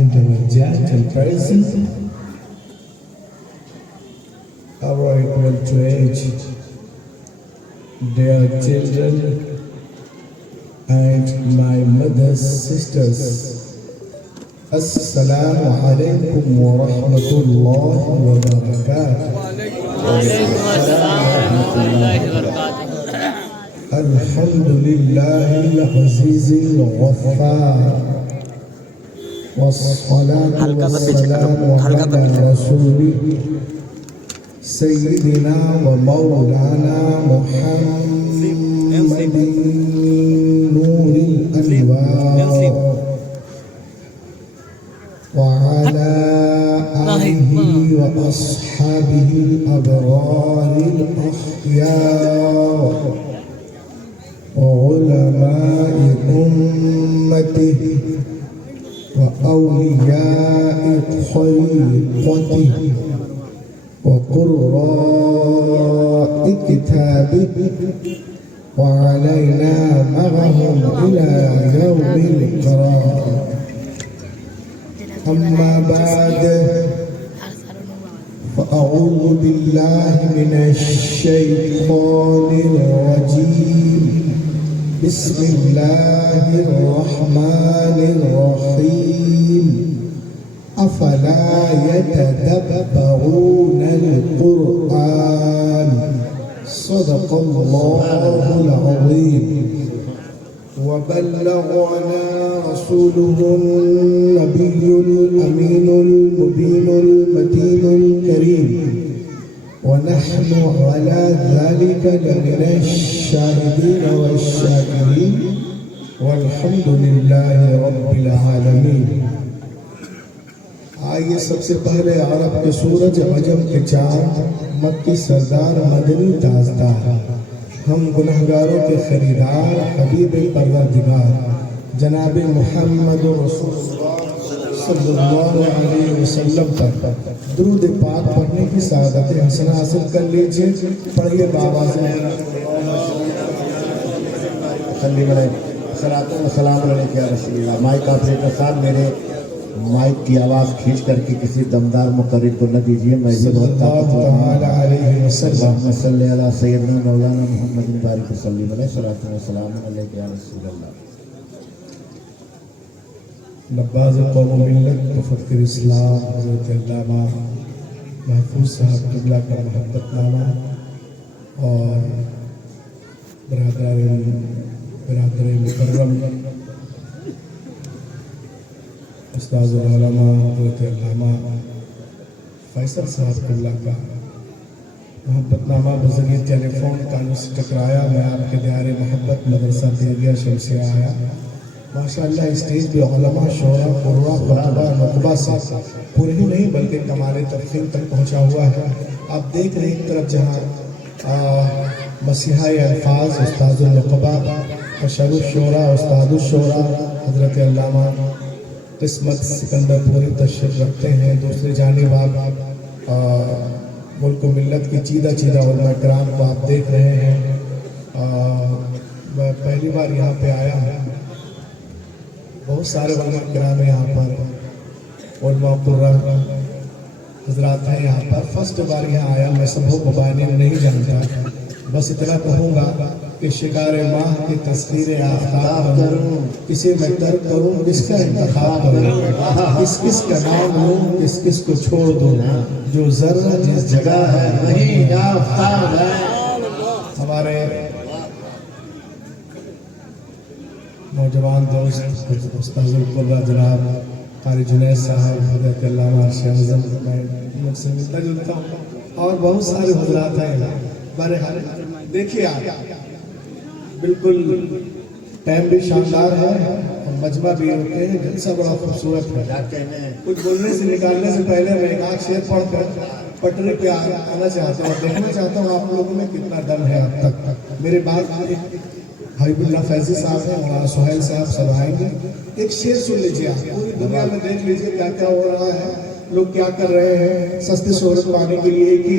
and our judge and person are equal to age, dear children and my mother's sisters. Assalamu alaikum wa rahmatullahi wa barakatuh. Alhamdulillahi al-Azizil Ghaffar. والصلاة والسلام على رسوله سيدنا ومولانا محمد نور الأنوار وعلى آله وأصحابه الأبرار الأخيار وعلماء أمته وأولياء طريقته وقراء كتابه وعلينا معهم إلى يوم القرار. أما بعد فأعوذ بالله من الشيطان الرجيم. بسم الله الرحمن الرحيم. أفلا يتدبرون القرآن. صدق الله العظيم. وبلغنا رسوله النبي الأمين المبين المتين الكريم ونحن على ذلك لمن الشاهدين والشاكرين والحمد لله رب العالمین. آئیے سب سے پہلے عرب کے سورج، عجم کے چاند، مکی سردار، مدنی تاجدار، ہم گنہگاروں کے خریدار، حبیب پروردگار جناب محمد رسول اللہ صلی اللہ علیہ وسلم پر درود پاک پڑھنے کی سعادت حسنہ حاصل کر لیجئے. پڑھیے بابا سے السلام علیکم یا رسول اللہ. مائک آپریٹر صاحب میرے مائک کی آواز کھینچ کر کے کسی دمدار مقرر کو نہ دیجیے. میں بھی بہت طاقتور ہوں. اللہم صلی علی سیدنا مولانا محمد بارک وسلم علیہ السلام علیکم یا رسول اللہ. نباز قوم و ملت مفکر اسلام حضرت علامہ محفوظ صاحب قبلہ کا محبت نامہ اور برادر مکرم استاذ العلماء حضرت علامہ فیصل صاحب قبلہ کا محبت نامہ بذریعہ ٹیلی فون کانوں سے ٹکرایا. میں آپ کے دیار محبت مدرسہ دیریا شمسیہ آیا. ماشاءاللہ اسٹیج پہ علماء، شعراء، قراء، خطبہ، نقبہ سے پورے ہی نہیں بلکہ کمال تفخیم تک پہنچا ہوا ہے. آپ دیکھ رہے ایک طرف جہاں مسیحہ الفاظ استاذ النقبہ، اشر الشعراء استاد الشعراء حضرت علامہ قسمت سکندر پوری تشریف رکھتے ہیں. دوسری جانب آپ ملک و ملت کی چیدہ علماء کرام کو آپ دیکھ رہے ہیں. میں پہلی بار یہاں پہ آیا ہوں. بہت سارے علماء کرام یہاں پر، علماء قرآن حضرات ہیں یہاں پر. فرسٹ بار یہاں آیا. میں سب کو مبانی نہیں جانتا، بس اتنا کہوں گا کہ شکار ماہ کی تصویر آفتاب کروں، کسے میں ترک کروں، کس کا انتخاب کروں، کس کا نام لوں، کس کو چھوڑ دوں. جو ذرہ جس جگہ ہے وہی آفتاب ہے. ہمارے نوجوان دوست استاذ القرآن جناب قاری جنید صاحب، حضرت علامہ شیخ اعظم، میں ان سے ملتا جلتا ہوں اور بہت سارے حضرات ہیں. بہرحال دیکھیے آپ بالکل ٹائم بھی شاندار ہے اور مجمع بھی ہوتے ہیں. جلسہ بڑا خوبصورت ہے. کچھ بولنے سے نکالنے سے پہلے میں ایک آدھ شعر پڑھ کر پٹری پہ آنا چاہتا ہوں. دیکھنا چاہتا ہوں آپ لوگوں میں کتنا دم ہے اب تک. میرے بعد حبیب اللہ فیضی صاحب ہیں اور سہیل صاحب سب آئیں گے. ایک شعر سن لیجیے. آپ پوری دنیا میں دیکھ لیجیے کیا کیا ہو رہا ہے، لوگ کیا کر رہے ہیں. سستے شہرت پانے کے لیے ایک ہی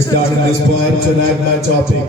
Starting this poem tonight, my topic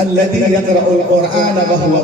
الذي يقرأ القرآن وهو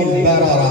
البررة।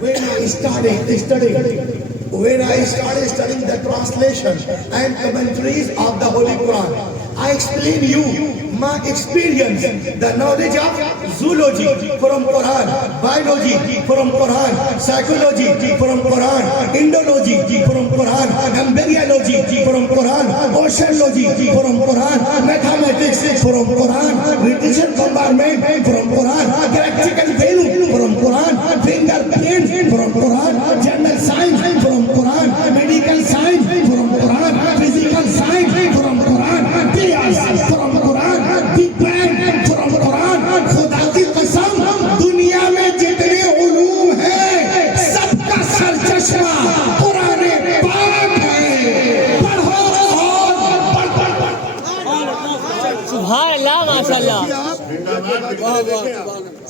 when I started studying the translation and commentaries of the Holy Quran, I explain you my experience, the knowledge of zoology from Quran, biology from Quran, psychology from Quran, Indology from Quran, embryology from Quran, oceanology from Quran, mathematics from Quran, nutrition compartment from Quran, practical value from Quran, fingerprint from Quran, general science from Quran, medical science from Quran, physical science from Quran, theories from Quran, Big Bang from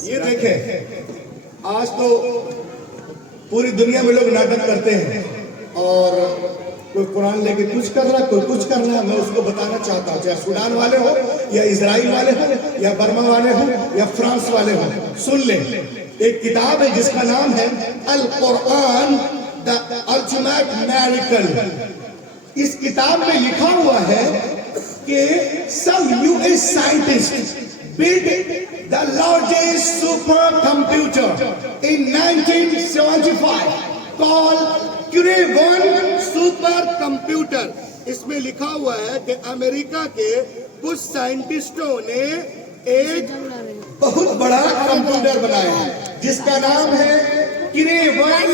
یہ دیکھیں آج تو پوری دنیا میں لوگ ناٹک کرتے ہیں اور کوئی قرآن لے کے کچھ کر رہا کوئی کچھ کر رہا. میں اس کو بتانا چاہتا ہوں چاہے سوڈان والے ہو یا اسرائیل والے ہو یا برما والے ہو یا فرانس والے ہو, سن لیں ایک کتاب ہے جس کا نام ہے القرآن دا الٹیمیٹ میریکل. اس کتاب میں لکھا ہوا ہے کہ some US scientists built the largest supercomputer in 1975 called Cray-1 supercomputer. اس میں لکھا ہوا ہے کہ امریکہ کے کچھ سائنٹسٹوں نے ایک بہت بڑا کمپیوٹر بنایا ہے جس کا نام ہے Cray-1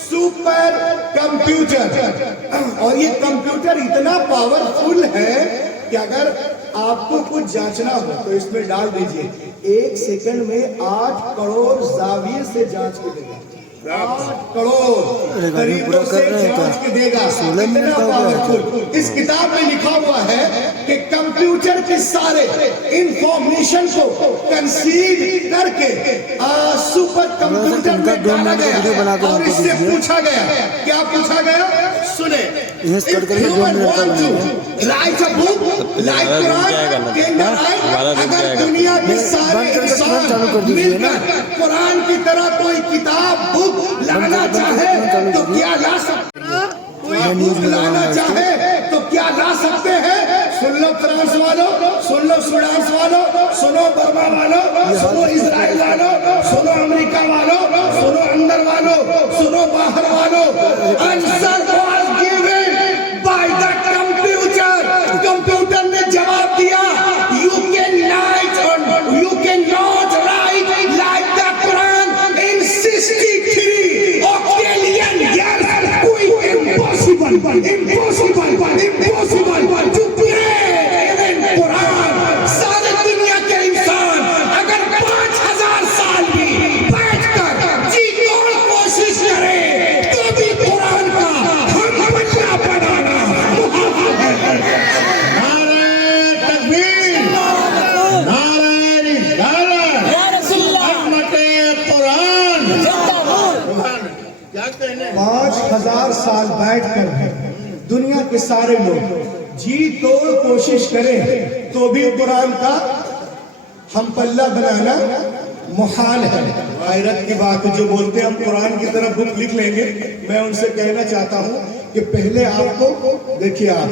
سپر کمپیوٹر. اور یہ کمپیوٹر اتنا پاورفل ہے کہ اگر آپ کو کچھ جانچنا ہو تو اس میں ڈال دیجئے 1 سیکنڈ میں 8 کروڑ زاویے سے جانچ کے دے گا. 8 کروڑ طریقوں سے جانچ کے دے گا. اتنا پاورفل. اس کتاب میں لکھا ہوا ہے کہ کمپیوٹر کے سارے انفارمیشن کو کنسیو کر کے سپر کمپیوٹر میں ڈالا گیا اور اس سے پوچھا گیا. کیا پوچھا گیا؟ سنیں. If you want to write a book like Quran, can you write? اگر دنیا کے سارے انسان مل کر قرآن کی طرح کوئی کتاب بک لانا چاہے تو کیا لا سکتے ہیں؟ کوئی بک لانا چاہے تو کیا لا سکتے ہیں؟ سن لو فرانس والوں, سن لو سوڈان والوں, سنو برما والوں, سنو اسرائیل والوں, سنو امریکہ والوں, سنو اندر والوں, سنو باہر والوں. Answer was given by the computer. Computer نے جواب دیا you cannot write like the Quran in 63 octillion years. کوئی impossible to create even Quran. سارے دنیا کے انسان اگر 5000 سال بھی بیٹھ کر جی توڑ کوشش کرے تو بھی قرآن کا ہم پلہ بنانا محال ہے. پانچ 5000 سال بیٹھ کر دنیا کے سارے لوگ جی توڑ کوشش کریں تو بھی قرآن کا ہم پلہ بنانا محال ہے. حیرت کی بات جو بولتے ہیں ہم قرآن کی طرف بک لکھ لیں گے, میں ان سے کہنا چاہتا ہوں کہ پہلے آپ کو دیکھیے آپ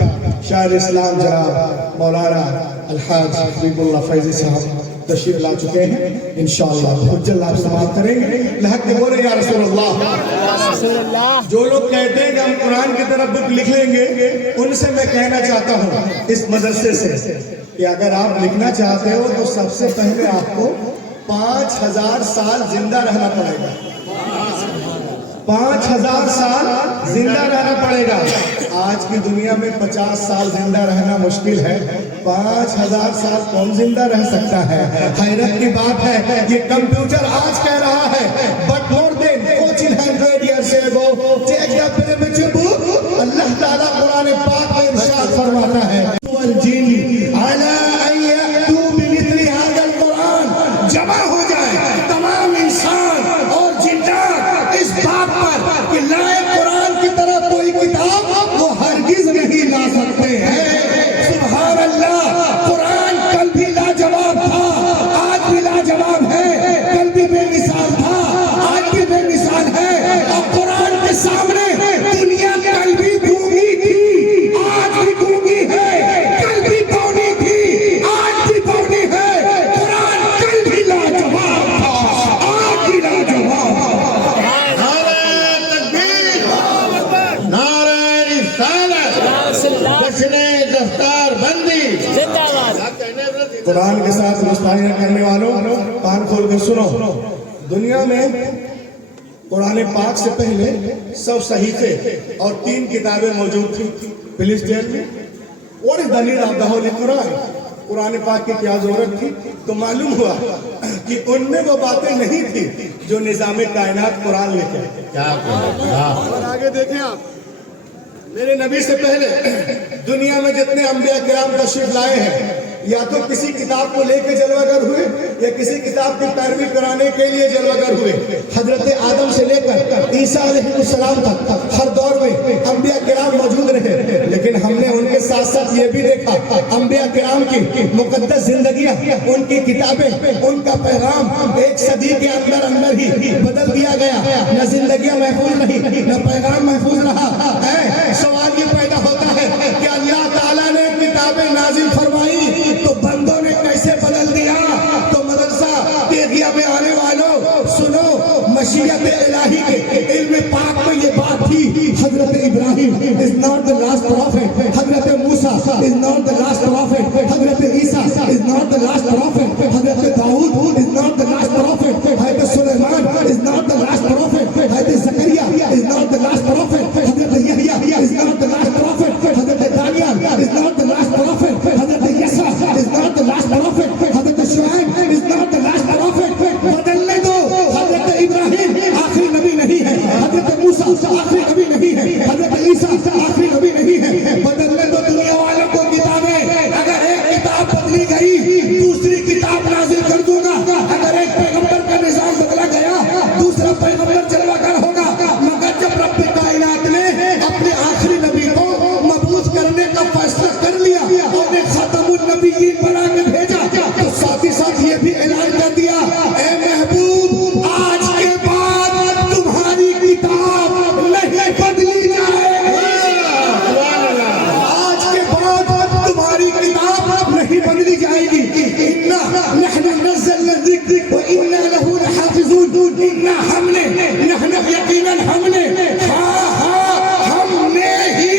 شاعر اسلام جناب مولانا الحاج حبیب اللہ فیضی صاحب تشریف لا چکے ہیں. انشاءاللہ حجت آپ سماعت کریں گے. لحق کے بولے یا رسول اللہ. جو لوگ کہتے ہیں کہ ہم قرآن کی طرف بک لکھ لیں گے ان سے میں کہنا چاہتا ہوں اس مدرسے سے کہ اگر آپ لکھنا چاہتے ہو تو سب سے پہلے آپ کو 5000 سال زندہ رہنا پڑے گا. 5000 سال زندہ رہنا پڑے گا. آج کی دنیا میں 50 سال زندہ رہنا مشکل ہے. 5000 سال کون زندہ رہ سکتا ہے؟ حیرت کی بات ہے یہ کمپیوٹر آج کہہ رہا ہے but more than 1400 years ago take the primitive book. اللہ تعالیٰ قرآن پاک میں ارشاد فرماتا ہے والجن علی ان یأتوا بمثل هذا القرآن. جمع ہو جائے تمام انسان اور جنات اس بات پر کہ لائے قرآن کی طرح کوئی کتاب وہ ہرگز نہیں لا سکتے ہیں. سبحان اللہ. قرآن کل بھی لاجواب تھا, آج بھی لاجواب ہے. کل بھی بے مثال تھا, آج بھی بے مثال ہے. اور قرآن کے سامنے دنیا کل بھی گونگی تھی, آج بھی گونگی ہے. کل بھی بونی تھی, آج بھی بونی ہے. قرآن کل بھی لاجواب تھا, آج بھی لاجواب ہے. نعرہ تکبیر, نعرہ رسالت, جشن دستار بندی. قرآن کے ساتھ مستعین کرنے والوں کان کھول کے سنو. دنیا میں قرآن پاک سے پہلے 100 صحیفے اور 3 کتابیں موجود تھیں. Please tell me what is the need of the holy Quran. قرآن پاک کی کیا ضرورت تھی؟ تو معلوم ہوا کہ ان میں وہ باتیں نہیں تھی جو نظام کائنات قرآن لے کے. اور آگے دیکھیں آپ, میرے نبی سے پہلے دنیا میں جتنے انبیاء کرام تشریف لائے ہیں یا تو کسی کتاب کو لے کے جلوہ گر ہوئے یا کسی کتاب کی پیروی کرانے کے لیے جلوہ گر ہوئے. حضرت آدم سے لے کر عیسیٰ علیہ السلام تک ہر دور میں انبیاء کرام موجود رہے، لیکن ہم نے ان کے ساتھ ساتھ یہ بھی دیکھا انبیاء کرام کی مقدس زندگیاں، ان کی کتابیں، ان کا پیغام ایک صدی کے اندر ہی بدل دیا گیا. نہ زندگیاں محفوظ نہیں، نہ پیغام محفوظ رہا. سوال یہ پیدا ہوتا ہے کہ اللہ تعالیٰ نے کتابیں نازل فرمائی تو بندوں نے کیسے بدل دیا؟ تو مدرسہ دیکھیے میں آنے والوں سنو، مشیت الہی کے علم پاک میں یہ بات تھی. حضرت ابراہیم is not the last prophet. حضرت موسیٰ is not the last prophet. حضرت عیسیٰ is not the last prophet. حضرت داؤد is not the last prophet. حضرت سلیمان is not the last prophet. حضرت زکریا is not the last prophet. حضرت یحییٰ is not the last prophet. حضرت Daniyal is not the last prophet. حضرت یسوع is not the last prophet. حضرت Shoaib is not the last prophet. بدلنے دو. حضرت ابراہیم آخری نبی نہیں ہے، حضرت موسیٰ آخری نبی نہیں ہے، حضرت عیسیٰ آخری نبی نہیں ہے. بدلنے دو دنیا والوں کو کتابیں. اگر ایک کتاب بدلی گئی دوسری کتاب نازل کر دوں گا. اگر ایک پیغمبر کا نظام بدلا گیا دوسرا پیغمبر جلوہ گر ہوگا. مگر جب رب کائنات نے اپنے آخری نبی کو مبعوث کرنے کا فیصلہ کر لیا اور نے خاتم النبیین بنا کے بھیجا تو ساتھ ہی ساتھ یہ بھی اعلان کر دیا، اے محبوب آج کے بعد تمہاری کتاب نہیں بدلی جائے گی. آج کے بعد تمہاری کتاب نہیں بدلی جائے گی. اِنَّا نَحْنُ نَزَّلْنَا الذِّكْرَ وَإِنَّا لَهُ لَحَافِظُونَ. اِنَّا ہم نے، نحن یقیناً ہم نے، ہم نے ہی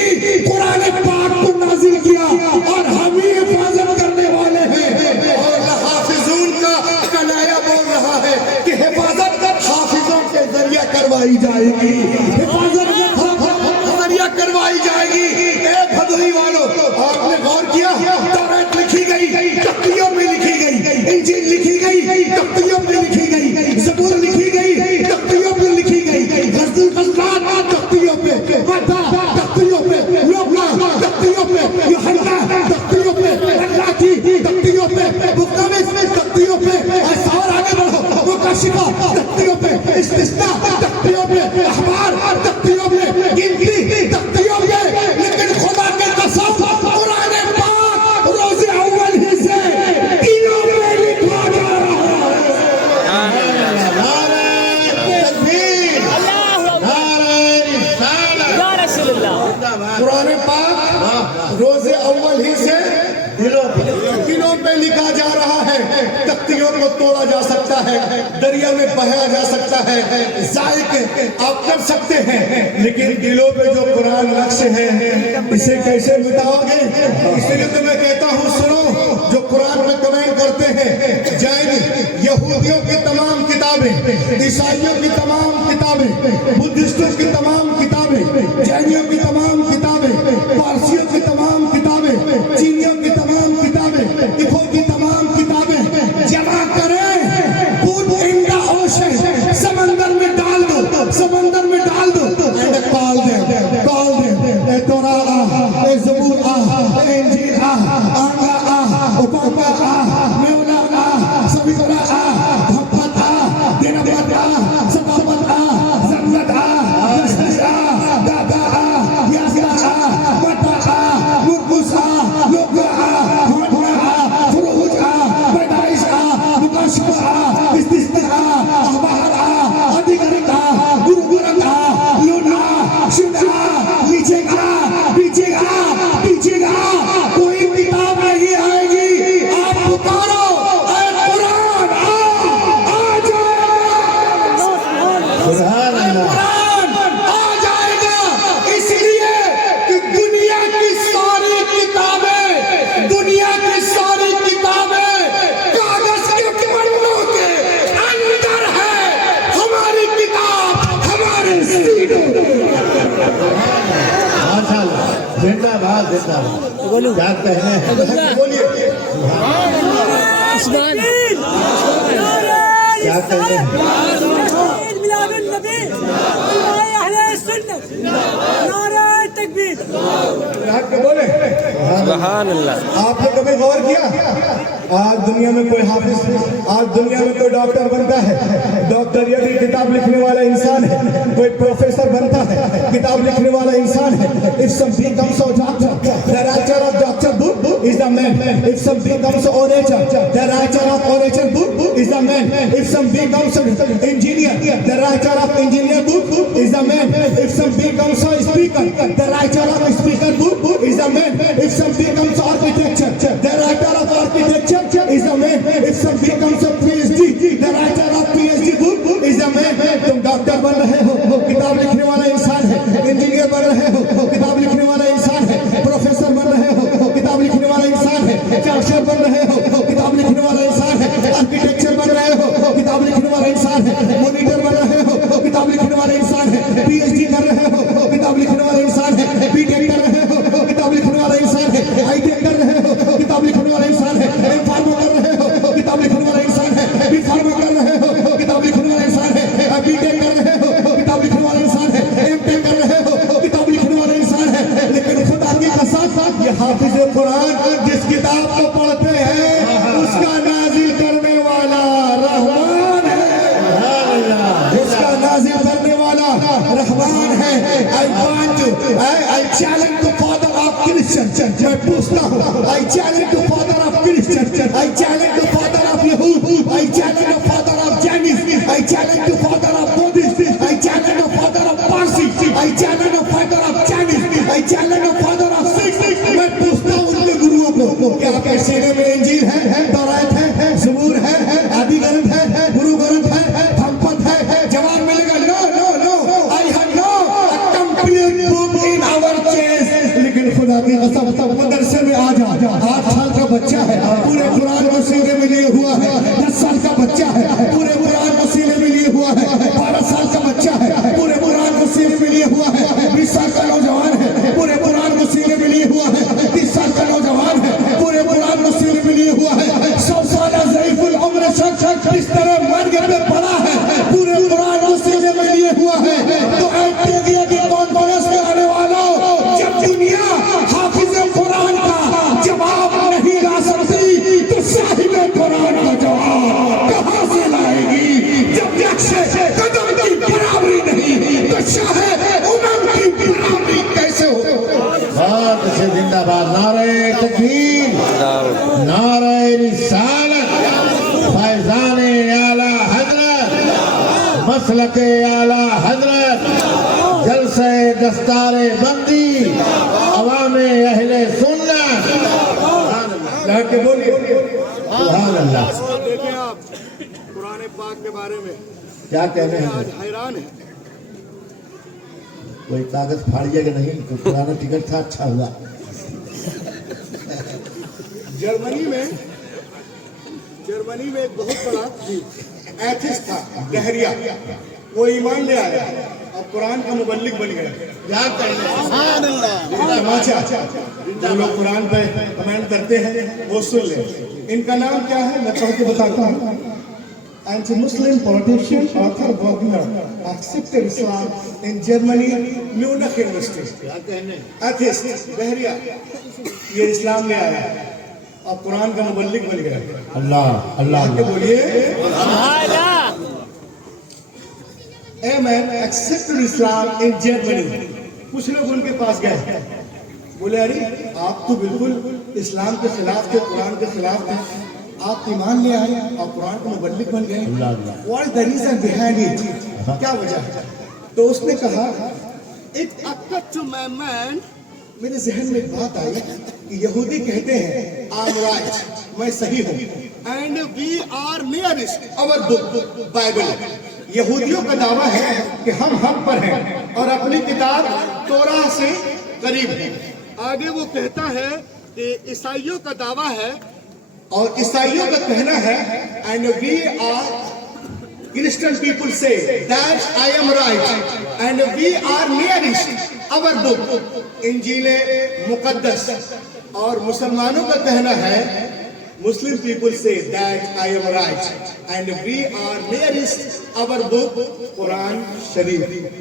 قرآن پاک کو نازل کیا اور ہم ہی حفاظت کرنے والے ہیں. اور لحافظون کا کنایا بول رہا ہے کہ حفاظت حافظوں کے ذریعہ کروائی جائے گی. حفاظت ذریعہ کروائی جائے گی. اے بھدوئی والو، آپ نے غور کیا؟ توریت لکھی گئی، تختیوں میں لکھی گئی. انجیل لکھی گئی، تختیوں میں لکھی گئی. زبور لکھی گئی، تختیوں میں لکھی گئی. غزلات تختیوں پہ، متا تختیوں پہ، لوکا تختیوں پہ، یوحنا تختیوں پہ، اللہ کی تختیوں پہ، مقدس تختیوں پہ. ایسا اور آگے بڑھو، مکاشفہ تختیوں پہ، استثناء تختیوں پہ، اخبار تختیوں پہ، گنتی تختیوں پہ. لیکن خدا کے قسم قرآن پاک روز اول ہی سے تینوں میں لکھا جا رہا ہے. قرآن پاک روز اول ہی سے دلوں پہ لکھا جا رہا ہے. تختیوں کو توڑا جا سکتا ہے، دریا میں بہایا جا سکتا ہے، ذائقے آپ کر سکتے ہیں، لیکن دلوں پہ جو قرآن نقش ہے اسے کیسے مٹاؤ گے؟ اس لیے تو میں کہتا ہوں سنو، جو قرآن میں کمنٹ کرتے ہیں جین یہودیوں کی تمام کتابیں، عیسائیوں کی تمام کتابیں، بدھسٹوں کی تمام کتابیں، جینیوں کی تمام کتابیں، پارسیوں کی تمام کتابیں، چینیوں کی تمام کتابیں، افو کی تمام کتابیں جمع کریں، پوٹ ان دا اوشن، سمندر میں ڈال دو، سمندر میں ڈال دو. کال دیں اے توراہ، اے زبور، اے انجیل، آنگا، اوپاپا، میولا، سبیرا، دھپت، دینپت، ستاپت، زنزت، دشتر، دادا، یاسرا، متا، مرکس، لوگا، ہونا، فروج، پیدائش، مکاشف، استثناء، اخبار، ادھیکارک، گرگرک، لونا، شدہ، لیچے گا، کوئی کتاب نہیں آئے گی. آپ پکارو، اے قرآن آ جائے گا. قرآن آ جائے گا، اس لیے کہ دنیا کی ساری کتابیں کاغذ کے پنوں کے اندر ہے. ہماری کتاب ہمارے سینوں زندہ باد، زندہ باد. کیا کہنے ہیں؟ بولیے. کیا کہنے ہیں؟ ميلاد النبي، اهل السنه، نعرة تكبير. اللہ کے بولے سبحان اللہ آپ نے کبھی غور کیا آج دنیا میں کوئی حافظ آج دنیا میں کوئی ڈاکٹر بنتا ہے ڈاکٹر یہ بھی کتاب لکھنے والا انسان ہے کوئی پروفیسر بنتا ہے کتاب لکھنے والا انسان ہے if some becomes a doctor the writer of doctor book is the man if some becomes an orator the writer of orator book is the man if some becomes an engineer the writer of engineer book is the man if some becomes a speaker the writer of speaker book is the man if some becomes architecture the writer of architecture is the man if some becomes a PhD the writer of PhD book is the man تم doctor بن رہے ہو کتاب لکھنے والا انسان ہے engineer بن رہے ہو کتاب لکھنے والا انسان ہے پروفیسر بن رہے ہو کتاب لکھنے والا انسان ہے چارشر بن رہے ہو کتاب لکھنے والا انسان ہے آرکیٹیکچر بن رہے ہو کتاب لکھنے والا انسان ہے مانیٹر بن رہے ہو کتاب لکھنے والا انسان ہے PhD کر رہے ہو کتاب لکھنے والا انسان ہے BTech کر رہے ہو کتاب لکھنے والا انسان ہے ITech کر رہے ہو کتاب لکھنے والا انسان ہے M.Pharma کر رہے ہو کتاب لکھنے والا انسان ہے B.Pharma کر رہے ہو کتاب لکھنے والا انسان ہے B.Tech کر رہے ہو کتاب لکھنے والا انسان ہے M.Tech کر رہے ہو کتاب لکھنے والا انسان ہے لیکن خدا کی قسم یہ حافظ قرآن جس کتاب کو پڑھتے ہیں اس کا نازل کرنے والا رحمان ہے اس کا نازل کرنے والا رحمان ہے I challenge the father of Christian میں پوچھتا ہوں I challenge the father of Christian I challenge the father of Yahud I challenge the father of Jainism I challenge the father of Buddhist I challenge the father of Parsi I challenge the father of Chinese I challenge the father of Sikh میں پوچھتا ہوں ان کے گروؤں کو کہ آپ کے سینے میں انجیل ہے تورات ہے زبور ہے آدی گرنتھ ہے گرو گرنتھ ہے تھمپت ہے جواب ملے گا no I have no complete book in our chest لیکن خدا کی قسم مدرسے میں آ جا 8 سال کا بچہ ہے پورے قرآن کو سینے میں لیے ہوا ہے 10 سال کا بچہ ہے پورے قرآن کو سینے میں لیے ہوا ہے 12 سال کا بچہ ہے پورے قرآن کو سینے میں لیے ہوا ہے 20 سال کا نوجوان ہے پورے قرآن کو سینے میں لیے ہوا ہے 30 سال کا نوجوان ہے پورے قرآن کو سینے میں لیے ہوا ہے 100 سالہ ضعیف العمر شخص اس طرح مرگ پہ پڑا ہے پورے قرآن کو سینے میں لیے ہوا ہے تو ایٹیگیا کی کانفرنس میں آنے والوں جب دنیا حافظ قرآن کا جواب نہیں لا سکتی تو صاحب قرآن کا جواب کہاں سے لائے گی جب نقش قدم کی برابری نہیں تو شاہ امم کی برابری کیسے ہو بہت اچھے زندہ باد نعرہ تکبیر نعرہ رسالت فیضان اعلی حضرت مسلک اعلی حضرت جلسہ دستار بندی عوام اہل سنت اللہ کے بولیے سبحان اللہ دیکھیں آپ قرآن پاک کے بارے میں کیا کہنے ہیں آج حیران ہے کوئی کاغذ پھاڑیے کہ نہیں کوئی پرانا ٹکٹ تھا اچھا ہوا جرمنی میں ایک بہت بڑا ایتھسٹ تھا دہریہ وہ ایمان لے آیا اور قرآن کا مبلغ بن گیا کیا کہنے تماچا جو لوگ قرآن پہ کمنٹ کرتے ہیں وہ سن لیں ان کا نام کیا ہے میں پڑھ کے بتاتا ہوں anti-Muslim politician, author, Wagner accepted Islam in Germany, Munich University. Atheist, بحریہ یہ اسلام لے آیا اور قرآن کا مبلغ بن گیا اللہ اللہ کے بولیے اے مین accepted Islam in Germany. کچھ لوگ ان کے پاس گئے بولے ارے آپ تو بالکل اسلام کے خلاف تھے قرآن کے خلاف تھے آپ ایمان لے آئے اور قرآن کا مبلغ بن گئے What is the reason behind it? کیا وجہ ہے تو اس نے کہا It occurred to my mind میرے ذہن میں ایک بات آئی کہ یہودی کہتے ہیں I'm right میں صحیح ہوں and we are nearest our book Bible یہودیوں کا دعویٰ ہے کہ ہم حق پر ہیں اور اپنی کتاب توراہ سے قریب ہیں آگے وہ کہتا ہے کہ عیسائیوں کا دعویٰ ہے اور عیسائیوں کا کہنا ہے and we are Christian people say that I am right and we are nearest our book انجیل مقدس اور مسلمانوں کا کہنا ہے Muslim people say that I am right and we are nearest our book Quran Sharif.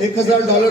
$1000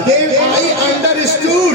Then I understood,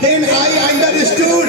Then I understood,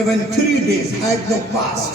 even 3 days had no passed,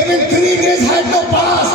even 3 days had no passed,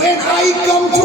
When I come to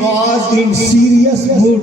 was in serious mood।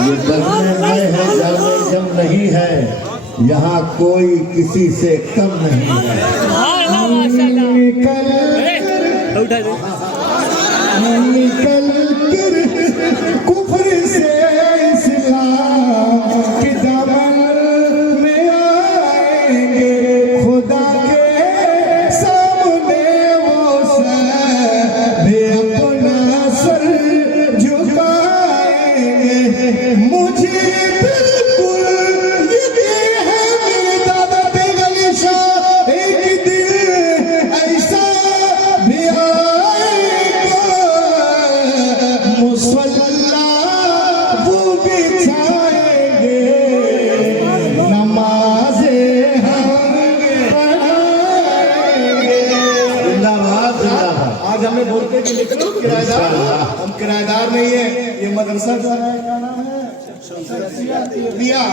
یہ بزمیں نئے ہیں جامع جم نہیں ہے، یہاں کوئی کسی سے کم نہیں ہے۔ نکل کر کفر سے اسلام کی دامن میں آئیں گے، خدا کے سامنے وہ سب اپنا سر جھکائیں گے۔ مجھے بالکل یقین ہے میرے دادا تیغلی شاہ ایک دن ایسا بھی آئے گا، مصلی وہ بچھائیں گے، نمازیں ہم پڑھائیں گے۔ زندہ باد، زندہ باد۔ آج ہمیں بولتے کہ نکلو کرایہ دار، ہم کرایہ دار نہیں ہیں۔ یہ مدرسہ جو ہے کیا نام ہے؟ ریا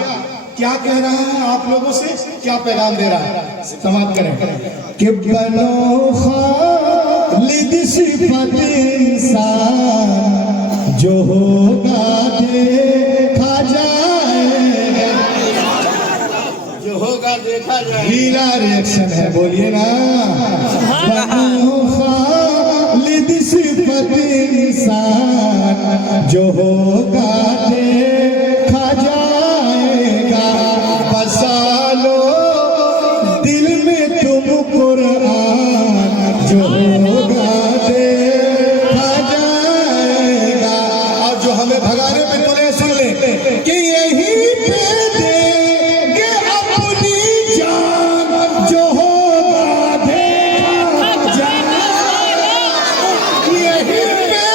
کیا کہہ رہا ہے آپ لوگوں سے، کیا پیغام دے رہا ہے؟ سماعت کریں کہ بنو خالد صفت انسان جو ہوگا دیکھا جائے گا، جو ہوگا دیکھا جائے۔ ہیلا ریئیکشن ہے، بولیے نا۔ بنو خالد صفت انسان جو ہوگا دیکھا جائے گا، بسالو دل میں تم قرآن جو ہوگا دیکھا جائے گا۔ اور جو ہمیں بھگانے پہ تلے سن لیں کہ یہی پہ دیں گے اپنی جان جو ہوگا دیکھا جائے گا،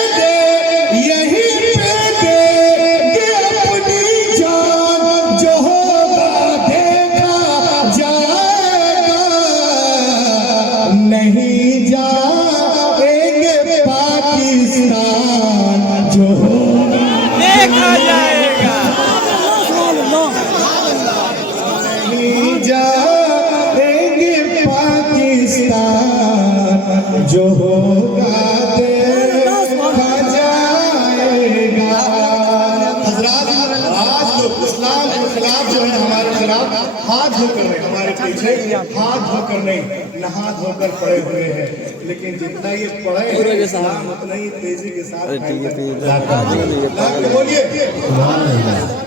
یہی پہ دیں گے اپنی جان جو ہوگا دیکھا جائے گا، نہیں جائیں گے پاکستان جو ہوگا دیکھا جائے گا۔ نہیں جائیں گے پاکستان جو ہوگا دیکھا جائے گا۔ حضرات آج لوگ اسلام کے خلاف جو ہے ہمارے خلاف ہاتھ دھو کر نہیں، ہمارے پیچھے ہاتھ دھو کر نہیں، نہا دھو کر پڑے ہوئے ہیں، لیکن جتنا یہ پڑے ہیں اسلام اتنا ہی تیزی کے ساتھ بولیے۔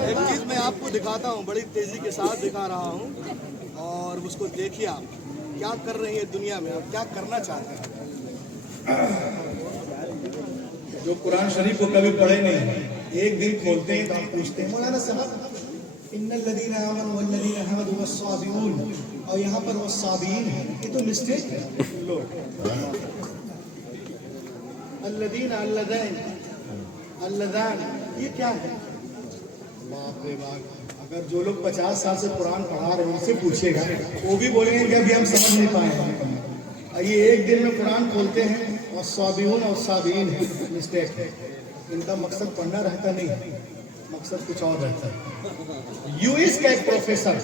ایک چیز میں آپ کو دکھاتا ہوں، بڑی تیزی کے ساتھ دکھا رہا ہوں، اور اس کو دیکھیے آپ کیا کر رہی ہے دنیا میں، آپ کیا کرنا چاہتے ہیں۔ جو قرآن شریف کو کبھی پڑھے نہیں، ایک دن کھولتے ہیں تو ہم پوچھتے ہیں مولانا صاحب ان الذین آمنوا والذین هادوا والصابئون، اور یہاں پر والصابئین ہے، یہ تو مسٹیک ہے۔ لو الذین اللذین اللذان، یہ کیا ہے؟ باپ رے باپ، اگر جو لوگ 50 سال سے قرآن پڑھا رہے ہیں ان سے پوچھے گا وہ بھی بولیں گے کہ ابھی ہم سمجھ نہیں پائے ہیں۔ یہ ایک دن میں قرآن کھولتے ہیں اور صابئون اور صابئین ہے، مسٹیک ہے۔ ان کا مقصد پڑھنا رہتا نہیں، مقصد کچھ اور رہتا ہے۔ یوئس کا ایک پروفیسر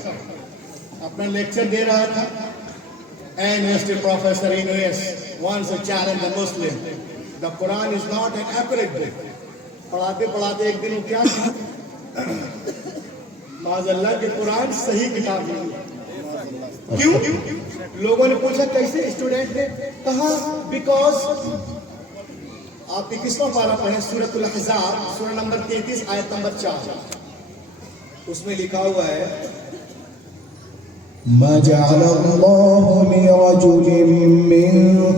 اپنا لیکچر دے رہا تھا، university professor in US wants to challenge the Muslim the Quran is not an accurate book. پڑھاتے پڑھاتے ایک دن وہ کیا تھا، معاذ اللہ کہ قرآن صحیح کتاب نہیں۔ کیوں؟ لوگوں نے پوچھا کیسے، اسٹوڈنٹ نے کہا بیکاز آپ 21واں پارہ پڑھیں سورۃ الاحزاب، سورہ نمبر 33 آیت نمبر 4، اس میں لکھا ہوا ہے ما جعل الله لرجل من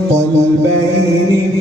قلبين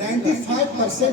95%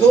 2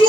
2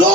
2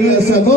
years ago,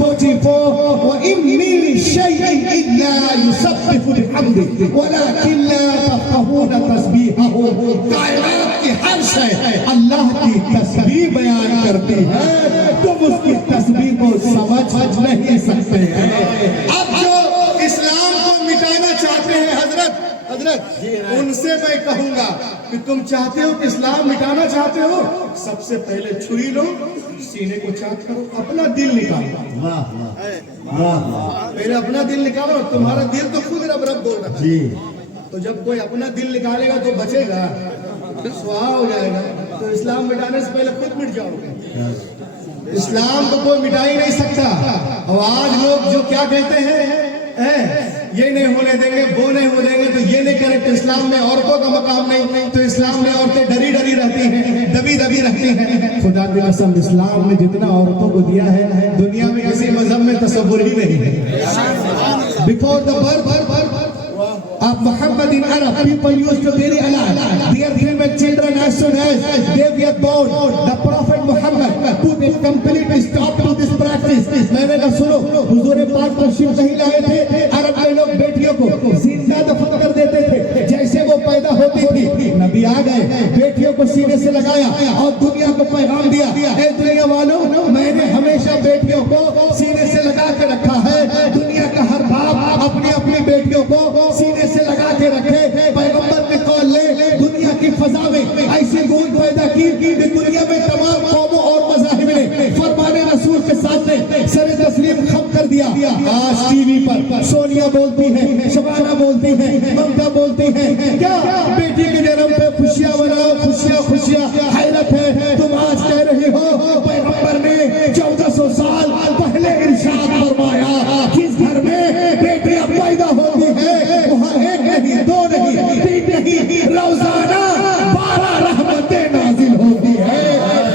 44, وَإِن مِّن شَيْءٍ إِلَّا يُسَبِّحُ بِحَمْدِهِ وَلَكِن لَّا تَفْقَهُونَ تَسْبِيحَهُ۔ کائنات کی ہر شے اللہ کی تسبیح بیان کرتی ہے، تم اس کی تسبیح کو سمجھ نہیں سکتے ہیں۔ اب جو اسلام کو مٹانا چاہتے ہیں حضرت ان سے میں کہوں گا کہ تم چاہتے ہو کہ اسلام مٹانا چاہتے ہو، سب سے پہلے چھری لو، سینے کو چاک کرو، اپنا دل نکالو۔ پہلے اپنا دل نکالو، تمہارا دل تو خود رب رب بول رہا ہے۔ تو جب کوئی اپنا دل نکالے گا تو بچے گا، سوا ہو جائے گا۔ تو اسلام مٹانے سے پہلے خود مٹ جاؤ گے۔ اسلام کو کوئی مٹا ہی نہیں سکتا۔ اور آج لوگ جو کیا کہتے ہیں یہ نہیں ہونے دیں گے، وہ نہیں ہو دیں گے، تو یہ نہیں کریں تو اسلام میں عورتوں کا مقام نہیں، تو اسلام میں عورتیں ڈری ڈری رہتی ہیں، دبی دبی رہتی ہیں۔ خدا کی قسم اسلام نے جتنا عورتوں کو دیا ہے دنیا میں کسی مذہب میں تصور ہی نہیں ہے۔ Before the birth of Muhammad in Arab, people used to bury alive their female children as soon as they were born. The Prophet Muhammad put a complete stop to this practice. میں نے کہا سنو، حضور پاک تشریف نہیں لائے تھے، عرب میں لوگ بیٹیوں کو زندہ دفن کر دیتے تھے، جیسے وہ پیدا ہوتی تھی۔ نبی آ گئے، بیٹیوں کو سینے سے لگایا اور دنیا کو پیغام دیا، اے دنیا والوں میں نے ہمیشہ بیٹیوں کو سینے سے لگا کے رکھا ہے۔ دنیا کا ہر باپ اپنی اپنی بیٹیوں کو سینے سے لگا کے رکھے۔ پیغمبر نے قول لے دنیا کی فضا میں ایسی گونج پیدا کی کہ دنیا میں تمام قوموں اور مذاہب نے فرمان رسول کے ساتھ سر تسلیم خم کر دیا۔ آج ٹی وی پر سونیا بولتی ہیں، شبانہ بولتی ہیں، ممتا بولتی ہیں، کیا بیٹی کے جنم پہ خوشیاں مناؤ، خوشیاں خوشیاں۔ حیرت ہے تم آج کہہ رہی ہو پیغمبر نے 1400 سال پہلے ارشاد فرمایا جس گھر میں بیٹیاں پیدا ہوتی ہیں وہاں ایک نہیں، دو نہیں، تین نہیں، روزانہ 12 رحمتیں نازل ہوتی ہے۔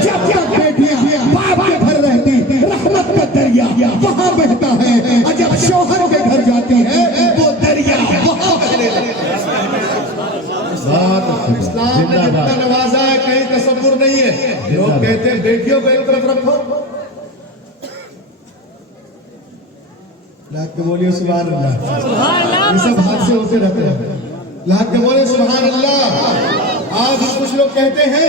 جب جب بیٹیاں باپ کے گھر رہتی رحمت کا دریا وہاں بہتا ہے، اور جب شوہر کے گھر جاتی ہے وہ دریا وہاں بہنے لگتا ہے۔ اسلام نے جتنا نوازا ہے کہیں تصور نہیں ہے۔ لوگ کہتے ہیں بیٹیوں کو ایک طرف رکھو، لاکھ کے بولیے سبحان اللہ۔ یہ سب حادثے ہوتے رہتے ہیں، لاکھ کے بولیے سبحان اللہ۔ آج کچھ لوگ کہتے ہیں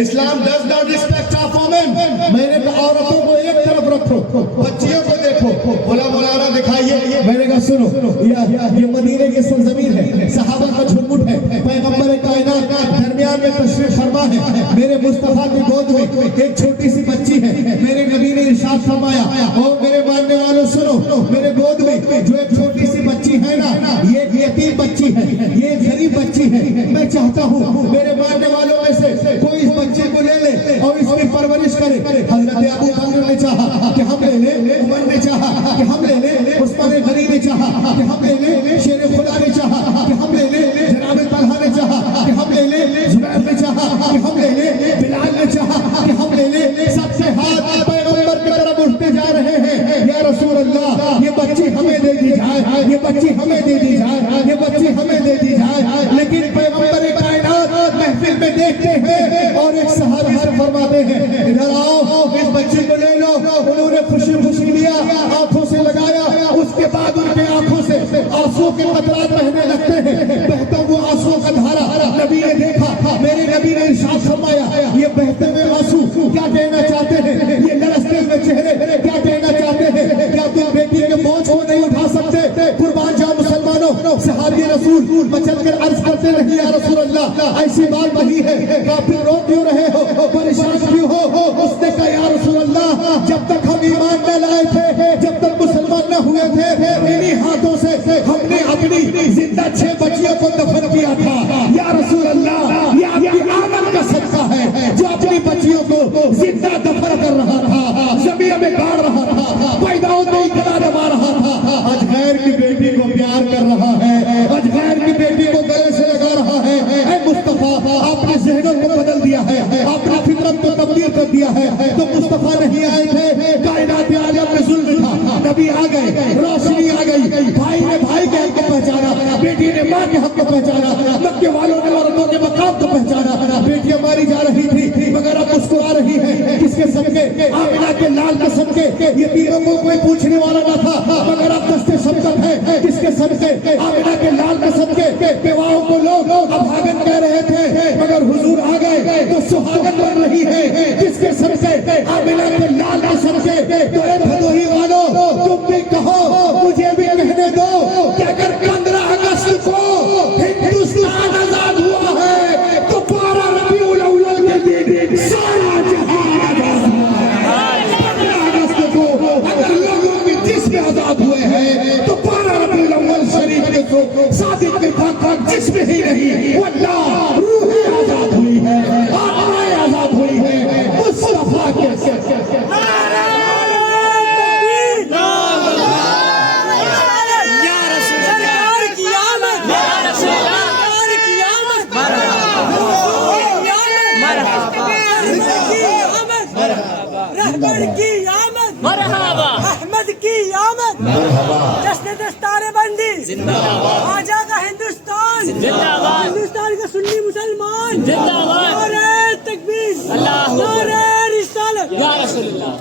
اسلام does not respect our women۔ میں نے کہا عورتوں کو ایک طرف رکھو، بچیوں کو دیکھو۔ بولا مولانا دکھائیے، میں نے کہا سنو یہ مدینے کی سرزمین ہے، صحابہ کا جھرمٹ ہے، پیغمبر کائنات درمیان میں تشریف فرما ہے، میرے مصطفیٰ کی گود میں ایک چھوٹی سی بچی ہے۔ میرے نبی نے ارشاد فرمایا اور میرے ماننے والوں سنو، میرے گود میں جو ایک چھوٹی سی بچی ہے نا، یہ ایک یتیم بچی ہے، یہ ایک غریب بچی ہے۔ میں چاہتا ہوں میرے ماننے والوں میں سے کوئی اس بچے کو لے لے اور اس کی پرورش کرے۔ حضرت ابو بکر نے چاہا کہ ہم لے لیں، عمر نے چاہا کہ ہم لے لیں، عثمان غنی نے چاہا کہ ہم لے لیں، شیر خدا نے چاہا کہ ہم لے لیں، جناب طلحہ نے چاہا کہ ہم لے لیں، زبیر نے چاہا کہ ہم لے لیں، بلال نے چاہا کہ ہم لے لیں۔ سب سے ہاتھ پیغمبر کی طرف اٹھتے جا رہے ہیں، یا رسول اللہ یہ بچی ہمیں دے دی جائے، یہ بچی ہمیں دے دی جائے، یہ بچی ہمیں دے دی جائے۔ لیکن پیغمبر کائنات محفل میں دیکھتے ہیں اور ایک صحابی سے فرماتے ہیں ادھر آؤ، اس بچی کو لے لو۔ انہوں نے خوشی خوشی لیا، آنکھوں سے لگایا، اس کے بعد ان کے آنکھوں سے آنسو کے قطرات بہنے لگتے ہیں۔ بہتا ہوا آنسو کا دھارا نبی نے دیکھا، میرے نبی نے ارشاد فرمایا یہ بہتے ہوئے آنسو صحابی رسول بچت کر عرض کرتے رہے یا رسول اللہ ایسی بات نہیں ہے، کافر رو کیوں رہے ہو، پریشان کیوں ہو؟ اس نے کہا یا رسول اللہ جب تک ہم ایمان نہ لائے تھے، جب تک مسلمان نہ ہوئے تھے، انہی ہاتھوں سے ہم نے اپنی زندہ 6 بچیوں کو دفن کیا تھا۔ یا رسول اللہ یہ آپ کی آمد کا صدقہ ہے جو اپنی بچیوں کو زندہ دفن کر رہا تھا، زمین میں گاڑ رہا تھا، پیداؤں میں اکلا دبا رہا تھا، آج غیر کی بیٹی کو پیار کر رہا ہے، آج غیر کی بیٹی کو گلے سے لگا رہا ہے۔ اے مصطفیٰ آپ نے ذہنوں کو بدل دیا ہے، آپ نے فطرت کو تبدیل کر دیا ہے۔ تو مصطفیٰ نہیں آئے تھے، کائنات عالم میں ظلم تھا، نبی آ گئے، روشنی آ گئی، بھائی نے بھائی کے حق کو پہچانا، بیٹی نے ماں کے حق کو پہچانا، مکے والوں نے عورتوں کے مقام کو پہچانا۔ بیٹیاں ماری جا رہی تھی مگر اب مسکرا رہی ہے، کس کے صدقے؟ آمنہ کے لال کے صدقے۔ یتیموں کو کوئی پوچھنے والا نہ تھا مگر اب دستے شفقت ہے، کس کے صدقے؟ آمنہ کے لال کے صدقے۔ بیواؤں کو لوگ ابھاگن کہہ رہے تھے مگر حضور آ گئے تو سہاگن بن رہی ہے، کس کے صدقے؟ آمنہ کے لال کے صدقے۔ تو اے بھدوہی والوں تم بھی کہو، مجھے بھی کہنے دو کہ اگر 15 اگست کو ہندوستان آزاد ہوا ہے تو 12 ربیع الاول کے دن سارا جہان آزاد ہوا ہے۔ 15 اگست کو اگر لوگوں کے جسم آزاد ہوئے ہیں تو 12 ربیع الاول شریف کے تو صادق کے خاک جسم ہی نہیں واللہ روح آزاد ہوئی ہے، آتمائیں آزاد ہوئی ہے مصطفیٰ کے صدقے۔ کی آمد، مرحبا احمد کی آمد، مرحبا جشن دستار بندی زندہ باد، آجا کا ہندوستان زندہ باد، ہندوستان کا سنی مسلمان زندہ باد، نعرہ تکبیر، نعرہ رسالت یا رسول اللہ۔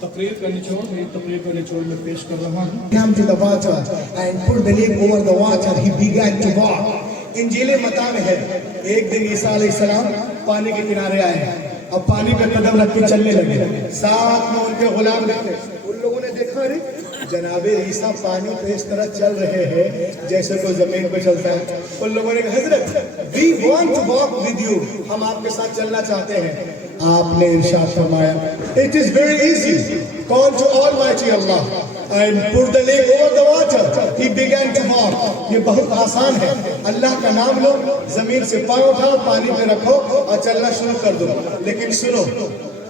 تقریر کا نچوڑ، میری تقریر کا نچوڑ میں پیش کر رہا ہوں۔ Came to the water and put the leg over the water. He began to walk. انجیل متی میں ہے ایک دن عیسیٰ علیہ السلام پانی کے کنارے آئے، اب پانی پہ قدم رکھ کے چلنے لگے، ساتھ میں ان کے غلام دیکھے، ان لوگوں نے دیکھا ارے جناب عیسیٰ پانی پہ اس طرح چل رہے ہیں جیسے کوئی زمین پہ چلتا ہے۔ ان لوگوں نے کہا حضرت we want to walk with you، ہم آپ کے ساتھ چلنا چاہتے ہیں۔ آپ نے ارشاد فرمایا it is very easy، call to Almighty Allah and put the leg over the water, he began to walk۔ یہ بہت آسان ہے، اللہ کا نام لو، زمین سے پاؤں اٹھاؤ، پانی پہ رکھو اور چلنا شروع کر دو۔ لیکن سنو،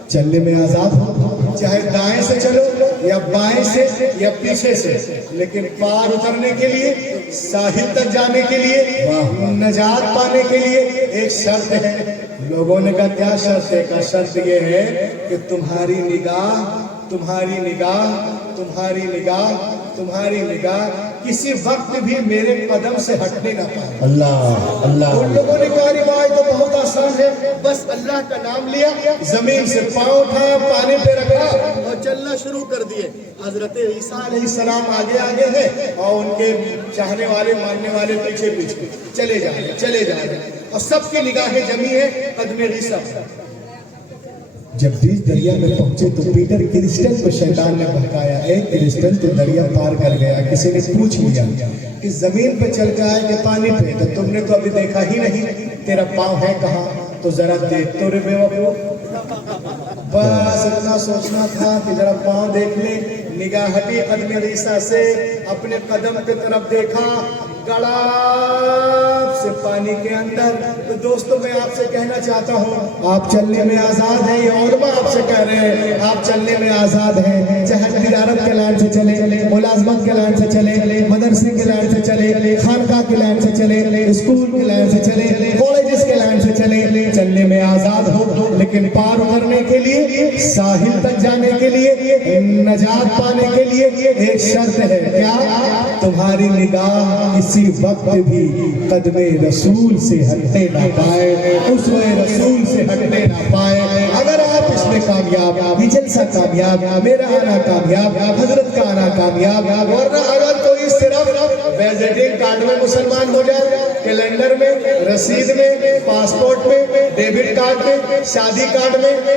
چلنے میں آزاد ہو، چاہے دائیں سے چلو یا بائیں سے یا پیچھے سے، لیکن پار اترنے کے لیے، ساحل تک جانے کے لیے، نجات پانے کے لیے ایک شرط ہے۔ لوگوں نے کہا کیا شرط ہے؟ کہا شرط یہ ہے کہ تمہاری نگاہ کسی وقت بھی میرے قدم سے ہٹنے نہ پائے۔ اللہ اللہ۔ ان لوگوں نے کہا روایت تو بہت آسان ہے، بس اللہ کا نام لیا، زمین سے پاؤں اٹھایا، پانی پہ رکھا اور چلنا شروع کر دیے۔ حضرت عیسیٰ علیہ السلام آگے آگے ہیں اور ان کے چاہنے والے ماننے والے پیچھے پیچھے چلے جا رہے ہیں اور سب کی نگاہیں جمی ہے قدم عیسیٰ۔ جب بیچ دریا میں پہنچے تو پیٹر کرسٹن کو شیطان نے بہکایا، ایک کرسٹن تو دریا پار کر گیا۔ کسی نے پوچھ لیا کہ زمین پہ چل کے آئے کہ پانی پہ، تو تم نے تو ابھی دیکھا ہی نہیں، تیرا پاؤں ہے کہاں؟ تو ذرا دیکھ تو رے بیوقوف، بس اتنا سوچنا تھا کہ ذرا پاؤں دیکھ لیں۔ نگاہ ہٹی قدم عیسیٰ سے، اپنے قدم کی طرف دیکھا، گڑاب سے پانی کے اندر۔ تو دوستوں میں آپ سے کہنا چاہتا ہوں آپ چلنے میں آزاد ہیں، یہ علماء آپ سے کہہ رہے ہیں آپ چلنے میں آزاد ہیں، چاہے تجارت کے لائن سے چلے، ملازمت کے لائن سے چلے، مدرسے کے لائن سے چلے، خانقاہ کے لائن سے چلے، اسکول کے لائن سے چلے، کالجز کے لائن سے چلے، چلنے میں آزاد ہو، لیکن پار اترنے کے لیے، ساحل تک جانے کے لیے، نجات پانے کے لیے ایک شرط ہے، کیا؟ تمہاری نگاہ کسی وقت بھی قدم رسول سے ہٹنے نہ پائے، اسوہ رسول سے ہٹنے نہ پائے۔ اگر آپ اس میں کامیاب، یہ جلسہ کامیاب، میرا آنا کامیاب، حضرت کا آنا کامیاب، ورنہ اگر کوئی صرف ویزٹنگ کارڈ میں مسلمان ہو جائے، کیلنڈر میں، رسید میں، پاسپورٹ میں، ڈیبٹ کارڈ میں، شادی کارڈ میں،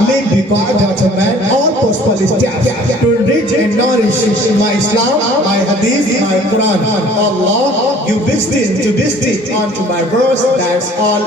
Live because of a man all possible steps to enrich and nourish my Islam, my Hadith, my Quran. Allah, you bestowed onto my verse, that's all.